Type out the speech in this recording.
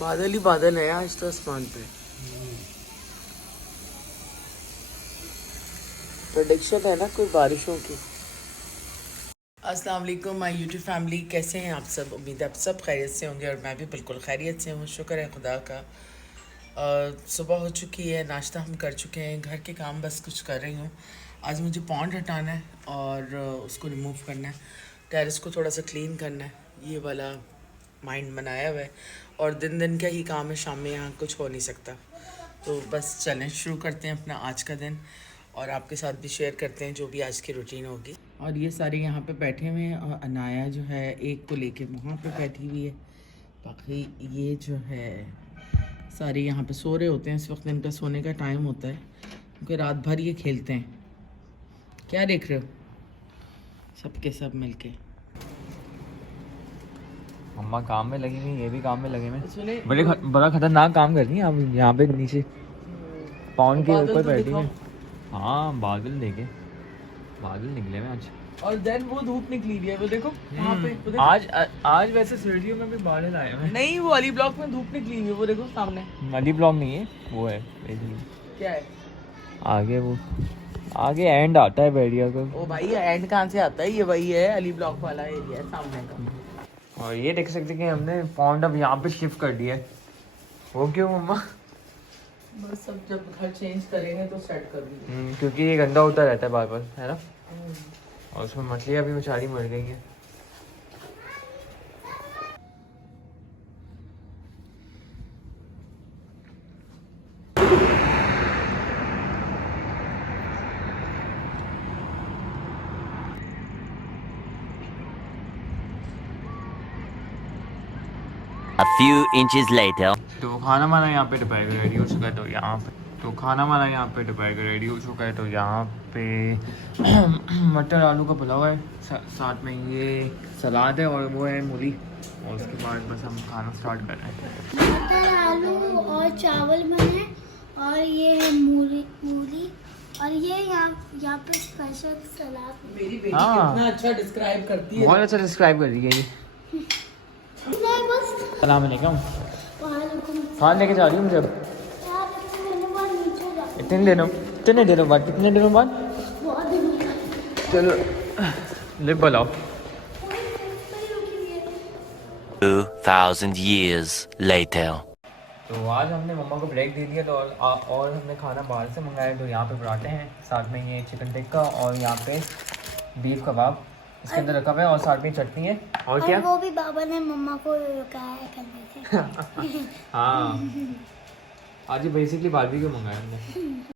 बादल ही बादल है आज तो आसमान पे। प्रेडिक्शन है ना कोई बारिशों की। अस्सलाम वालेकुम माय यूट्यूब फैमिली, कैसे हैं आप सब? उम्मीद है आप सब खैरियत से होंगे और मैं भी बिल्कुल खैरियत से हूँ। शुक्र है खुदा का। सुबह हो चुकी है, नाश्ता हम कर चुके हैं, घर के काम बस कुछ कर रही हूँ। आज मुझे पॉन्ड हटाना है और उसको रिमूव करना है, टेरेस को थोड़ा सा क्लीन करना है। ये वाला माइंड बनाया हुआ है और दिन दिन का ही काम है, शाम में यहाँ कुछ हो नहीं सकता। तो बस चलें शुरू करते हैं अपना आज का दिन और आपके साथ भी शेयर करते हैं जो भी आज की रूटीन होगी। और ये सारे यहाँ पे बैठे हुए हैं और अनाया जो है एक को लेके वहाँ पे बैठी हुई है। बाकी ये जो है सारे यहाँ पे सो रहे होते हैं, इस वक्त इनका सोने का टाइम होता है क्योंकि रात भर ये खेलते हैं। क्या देख रहे हो? सबके सब मिलके मम्मा काम में लगी हुई, ये भी काम में लगे हुए। सुने बड़ा खतरनाक काम कर रही है। आप यहाँ पे नीचे पाउंड के बादल ऊपर तो बैठी दिखाओ। है। हाँ बादल देखे, बादल निकले हैं आज। और देन वो धूप निकली हुई है, वो देखो वहाँ पे वो देखो। आज वैसे सर्दियों में भी बादल आए हुए हैं। नहीं, वो वाली ब्लॉक में धूप निकली हुई है, वो देखो सामने। मली ब्लॉक नहीं है, वो है क्या है? आगे, वो आगे एंड आता है बैरियर का। ओ भाई एंड कहाँ से आता है? ये वही है अली ब्लॉक वाला एरिया है सामने का। और ये देख सकते कि हमने पॉन्ड अब यहाँ पे शिफ्ट कर दिया है। वो क्यों मम्मा? बस अब जब घर चेंज करेंगे तो सेट कर देंगे। क्योंकि ये गंदा होता रहता है बार बार, है ना। और उसमें मछलियाँ भी बेचारी मर गई हैं। A few inches later. तो खाना माना यहाँ पे दोपहर का रेडी हो चुका है, तो यहाँ पे तो खाना माना यहाँ पे दोपहर का रेडी हो चुका है। तो यहाँ पे मटर आलू का पुलाव है, साथ में ये सलाद है और वो है मूली। और उसके बाद बस हम खाना स्टार्ट कर रहे हैं। मटर आलू और चावल बने और ये है मूली और ये यहाँ पे स्पेशल सलाद। मेरी बेटी हाँ। कितना अच्छा डिस्क्राइब करती है। बहुत अच्छा डिस्क्राइब कर रही है ये। नहीं बस सलाम अलैकुम। वालेकुम खान लेके जा रही हूँ मुझे। यार मैंने बाहर नीचे जा कितने दिनों बाद बहुत दिन हो गए। चलो लिप बनाओ। 2,000 years later. तो आज हमने मम्मा को ब्रेक दे दिया, तो और हमने खाना बाहर से मंगाया। तो यहाँ पे पराठे हैं, साथ में ये चिकन टिक्का और यहाँ पे बीफ कबाब इसके अंदर रखा हुआ है और साथ में चटनी है। और क्या? वो भी बाबा ने मम्मा को कहा है करने से। हाँ आज बेसिकली बारबेक्यू मंगाया हमने।